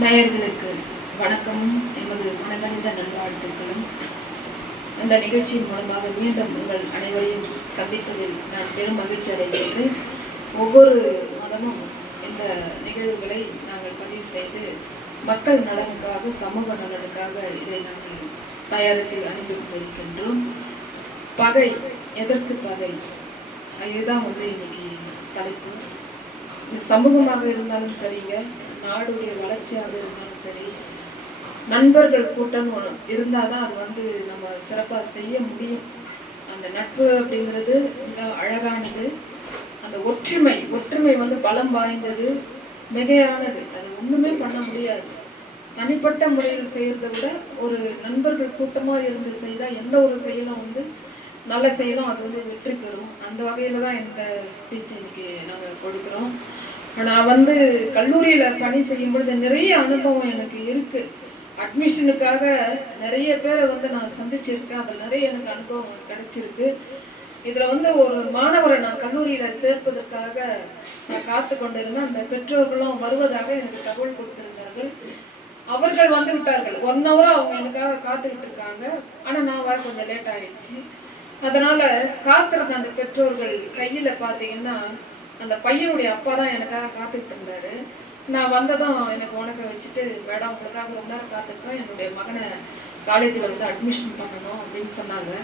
நேயர்களுக்கு வணக்கமும் எமது மனதணிந்த நல்வாழ்த்துக்களும். இந்த நிகழ்ச்சியின் மூலமாக மீண்டும் உங்கள் அனைவரையும் சந்திப்பதில் நான் பெரும் மகிழ்ச்சி அடைகின்றேன். ஒவ்வொரு மாதமும் இந்த நிகழ்வுகளை நாங்கள் பதிவு செய்து மக்கள் நலனுக்காக, சமூக நலனுக்காக இதை நாங்கள் தயாரித்து அனுப்பி கொண்டிருக்கின்றோம். பகை, எதற்கு பகை? இதுதான் இன்னைக்கு தலைப்பு. சமூகமாக இருந்தாலும் சரிங்க, நாடுடைய வளர்ச்சியாக இருந்தாலும் சரி, நண்பர்கள் கூட்டம் இருந்தால் தான் அது நம்ம சிறப்பாக செய்ய முடியும். அந்த நட்பு அப்படிங்கிறது மிக அழகானது. அந்த ஒற்றுமை பலம் வாய்ந்தது, மிகையானது. அது ஒன்றுமே பண்ண முடியாது. தனிப்பட்ட முறையில் செய்கிறத விட ஒரு நண்பர்கள் கூட்டமாக இருந்து செய்தால் எந்த ஒரு செயலும் நல்ல செயலும் அது வெற்றி பெறும். அந்த வகையில் தான் இந்த ஸ்பீச் இன்னைக்கு நாங்கள் கொடுக்குறோம். நான் கல்லூரியில் பணி செய்யும் பொழுது நிறைய அனுபவம் எனக்கு இருக்குது. அட்மிஷனுக்காக நிறைய பேரை நான் சந்திச்சிருக்கேன். அதில் நிறைய எனக்கு அனுபவம் கிடைச்சிருக்கு. இதில் ஒரு மாணவரை நான் கல்லூரியில் சேர்ப்பதற்காக நான் காத்து கொண்டிருந்தேன். அந்த பெற்றோர்களும் வருவதாக எனக்கு தகவல் கொடுத்திருந்தார்கள். அவர்கள் வந்து விட்டார்கள். 1 hour அவங்க எனக்காக காத்துக்கிட்டு இருக்காங்க. ஆனால் நான் வர கொஞ்சம் லேட் ஆகிடுச்சு. அதனால் காத்திருந்த அந்த பெற்றோர்கள் கையில் பார்த்தீங்கன்னா அந்த பையனுடைய அப்பா தான் எனக்காக காத்துக்கிட்டு இருந்தாரு. நான் வந்ததும் எனக்கு உனக்க வச்சுட்டு, மேடம் உங்களுக்காக ரொம்ப நேரம் காத்துருக்கோம், என்னுடைய மகனை காலேஜில் அட்மிஷன் பண்ணணும் அப்படின்னு சொன்னாங்க.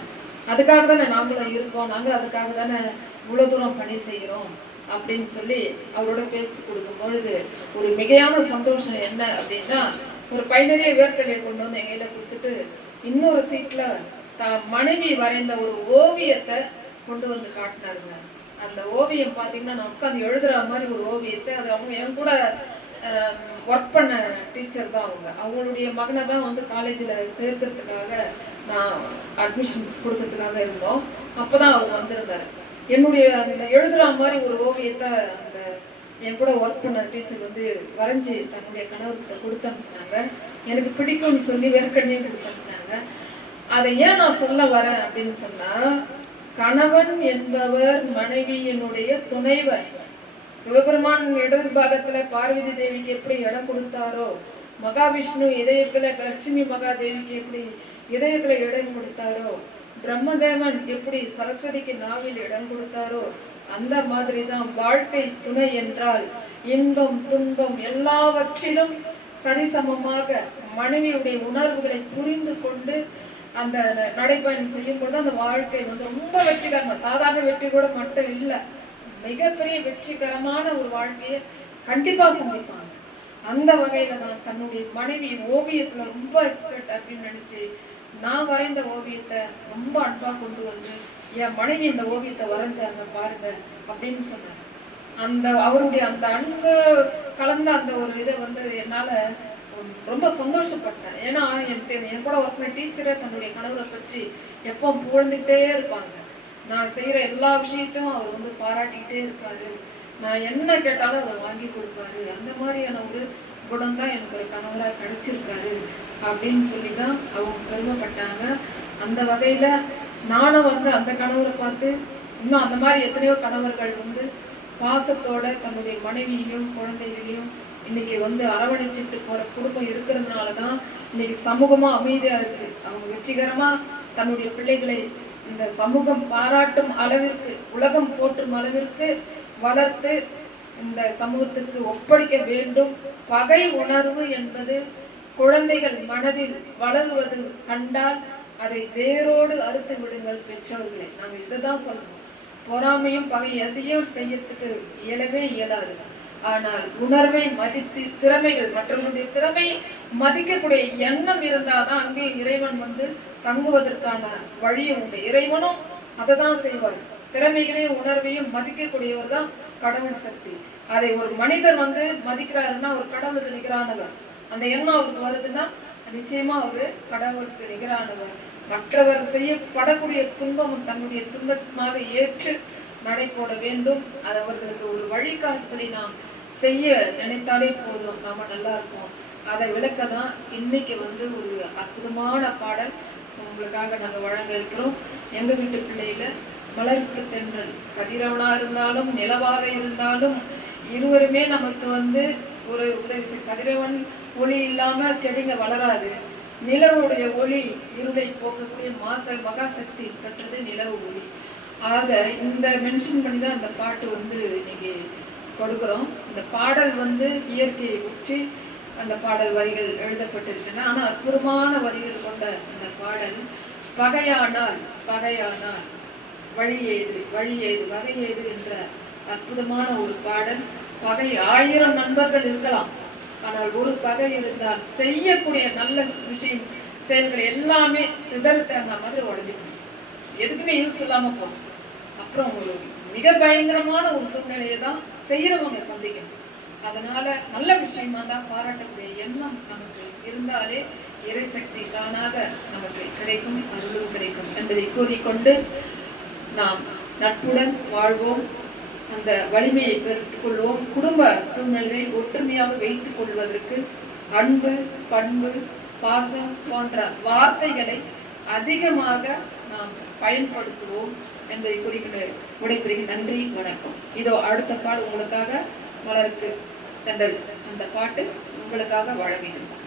அதுக்காக தானே நாங்களும் இருக்கோம், நாங்களும் அதுக்காக தானே இவ்வளோ தூரம் பணி செய்கிறோம் அப்படின்னு சொல்லி அவரோட பேச்சு கொடுக்கும் பொழுது ஒரு மிகையான சந்தோஷம் என்ன அப்படின்னா, ஒரு பையனரிய வேர்க்கலையை கொண்டு வந்து எங்கையில கொடுத்துட்டு இன்னொரு சீட்டில் மனைவி வரைந்த ஒரு ஓவியத்தை கொண்டு வந்து காட்டினாருங்க. அந்த ஓவியம் பார்த்தீங்கன்னா நான் உட்காந்து எழுதுற மாதிரி ஒரு ஓவியத்தை, அது அவங்க என் கூட ஒர்க் பண்ண டீச்சர் தான். அவங்களுடைய மகனை தான் காலேஜில் சேர்க்கறதுக்காக நான் அட்மிஷன் கொடுக்கறதுக்காக இருந்தோம். அப்போ தான் அவர் வந்திருந்தார். என்னுடைய அந்த எழுதுற மாதிரி ஒரு ஓவியத்தை அந்த என் கூட ஒர்க் பண்ண டீச்சர் வரைஞ்சி தன்னுடைய கணவர்கிட்ட கொடுத்து அனுப்புனாங்க. எனக்கு பிடிக்கும்னு சொல்லி வேர்க்கண்ணையும் கொடுத்து அனுப்புனாங்க. அதை ஏன் நான் சொல்ல வரேன் அப்படின்னு சொன்னால், கணவன் என்பவர் மனைவியினுடைய துணைவர். சிவபெருமான் இடது பாகத்துல பார்வதி தேவிக்கு எப்படி இடம் கொடுத்தாரோ, மகாவிஷ்ணு இதயத்துல லட்சுமி மகாதேவிக்கு எப்படி இதயத்துல இடம் கொடுத்தாரோ, பிரம்மதேவன் எப்படி சரஸ்வதிக்கு நாவில் இடம் கொடுத்தாரோ, அந்த மாதிரி தான் வாழ்க்கை துணை என்றால் இன்பம் துன்பம் எல்லாவற்றிலும் சரிசமமாக மனைவியுடைய உணர்வுகளை புரிந்து கொண்டு அந்த நடைபயணம் செய்யும் பொழுது அந்த வாழ்க்கை ரொம்ப வெற்றிகரமா, சாதாரண வெற்றி கூட மட்டும் இல்லை, மிகப்பெரிய வெற்றிகரமான ஒரு வாழ்க்கையை கண்டிப்பா சந்திப்பாங்க. அந்த வகையில நான் தன்னுடைய மனைவி ஓவியத்துல ரொம்ப எக்ஸ்பர்ட் அப்படின்னு நினைச்சு நான் வரைந்த ஓவியத்தை ரொம்ப அன்பா கொண்டு வந்து என் மனைவி இந்த ஓவியத்தை வரைஞ்சாங்க பாருங்க அப்படின்னு சொன்னாங்க. அந்த அவருடைய அந்த அன்பு கலந்த அந்த ஒரு இதை என்னால ரொம்ப சந்தோஷப்பட்டேன். ஏன்னா என் கூட ஒர்க் பண்ண டீச்சரை தன்னுடைய கணவரை பற்றி எப்போ புகழ்ந்துகிட்டே இருப்பாங்க. நான் செய்யற எல்லா விஷயத்தையும் அவர் பாராட்டிக்கிட்டே இருப்பாரு. நான் என்ன கேட்டாலும் அவர் வாங்கி கொடுப்பாரு. அந்த மாதிரியான ஒரு குணம் தான் எனக்கு ஒரு கணவராக கிடைச்சிருக்காரு அப்படின்னு சொல்லி தான் அவங்க பெருமைப்பட்டாங்க. அந்த வகையில நானும் அந்த கணவரை பார்த்து இன்னும் அந்த மாதிரி எத்தனையோ கணவர்கள் பாசத்தோட தன்னுடைய மனைவியையும் குழந்தைகளையும் இன்னைக்கு அரவணைச்சிட்டு போற குடும்பம் இருக்கிறதுனால தான் இன்னைக்கு சமூகமா அமைதியா இருக்கு. அவங்க வெற்றிகரமா தன்னுடைய பிள்ளைகளை இந்த சமூகம் பாராட்டும் அளவிற்கு, உலகம் போற்றும் அளவிற்கு வளர்த்து இந்த சமூகத்துக்கு ஒப்படைக்க வேண்டும். பகை உணர்வு என்பது குழந்தைகள் மனதில் வளருவது கண்டால் அதை வேரோடு அறுத்து விடுங்கள் பெற்றோர்களே. நாங்கள் இதை தான் சொல்லணும். பொறாமையும் பகை எதையும் செய்யறதுக்கு இயலவே இயலாது. ஆனால் உணர்வை மதித்து திறமைகள், மற்றவர்களுடைய திறமை மதிக்கக்கூடிய எண்ணம் இருந்தாதான் அங்கே இறைவன் தங்குவதற்கான வழியும் உண்டு. இறைவனும் அதை தான் செய்வார். திறமைகளையும் உணர்வையும் மதிக்கக்கூடியவர் தான் கடவுள் சக்தி. அதை ஒரு மனிதர் மதிக்கிறாருன்னா ஒரு கடவுளுக்கு நிகரானவர். அந்த எண்ணம் அவருக்கு வருதுன்னா நிச்சயமா அவரு கடவுளுக்கு நிகரானவர். மற்றவர் செய்யப்படக்கூடிய துன்பமும் தன்னுடைய துன்பத்தினால ஏற்று நடை போட வேண்டும். அது அவர்களுக்கு ஒரு வழிகாட்டுதலை நாம் செய்ய நினைத்தாலே போதும், நாம நல்லா இருப்போம். அதை விளக்க தான் இன்னைக்கு ஒரு அற்புதமான பாடல் உங்களுக்காக நாங்கள் வழங்க இருக்கிறோம். எங்க வீட்டு பிள்ளையில மலருக்கு தென்றல், கதிரவனா இருந்தாலும் நிலவாக இருந்தாலும் இருவருமே நமக்கு ஒரு உதவி செய்யும். கதிரவன் ஒளி இல்லாம செடிங்க வளராது. நிலவுடைய ஒளி இருளை போக்கக்கூடிய மகாசக்தி பெற்றது நிலவு ஒளி. ஆக இந்த மென்ஷன் பண்ணி தான் இந்த பாட்டு இன்னைக்கு கொடுக்குறோம். இந்த பாடல் இயற்கையை பற்றி அந்த பாடல் வரிகள் எழுதப்பட்டிருக்கின்றன. ஆனால் அற்புதமான வரிகள் கொண்ட இந்த பாடல் பகையானால் பகையானால் வழி ஏது வழி ஏது வகை ஏது என்ற அற்புதமான ஒரு பாடல். பகை 1000 நண்பர்கள் இருக்கலாம், ஆனால் ஒரு பகை இருந்தால் செய்யக்கூடிய நல்ல விஷயம் செயல்கள் எல்லாமே சிதறு தேங்காய் மாதிரி உடஞ்சிக்கணும், எதுக்குமே யூஸ் இல்லாம போகும். அப்புறம் ஒரு மிக பயங்கரமான ஒரு சூழ்நிலையை தான் செய்யறவங்க சந்திக்கணும். அதனால நல்ல விஷயமா தான் பாராட்டக்கூடிய எண்ணம் நமக்கு இருந்தாலே இறை சக்தி தானாக நமக்கு கிடைக்கும், அருளும் கிடைக்கும் என்பதை கூறிக்கொண்டு நாம் நட்புடன் வாழ்வோம், அந்த வலிமையை பெருத்துக் கொள்வோம். குடும்ப சூழ்நிலையை ஒற்றுமையாக வைத்துக் கொள்வதற்கு அன்பு, பண்பு, பாசம் போன்ற வார்த்தைகளை அதிகமாக நாம் பயன்படுத்துவோம் என்பதை குறிப்பிட்டு விடைபெறுகிறேன். நன்றி, வணக்கம். இதோ அடுத்த பாடு உங்களுக்காக மலருக்கு தண்டல் அந்த பாட்டு உங்களுக்காக வழங்குகிறோம்.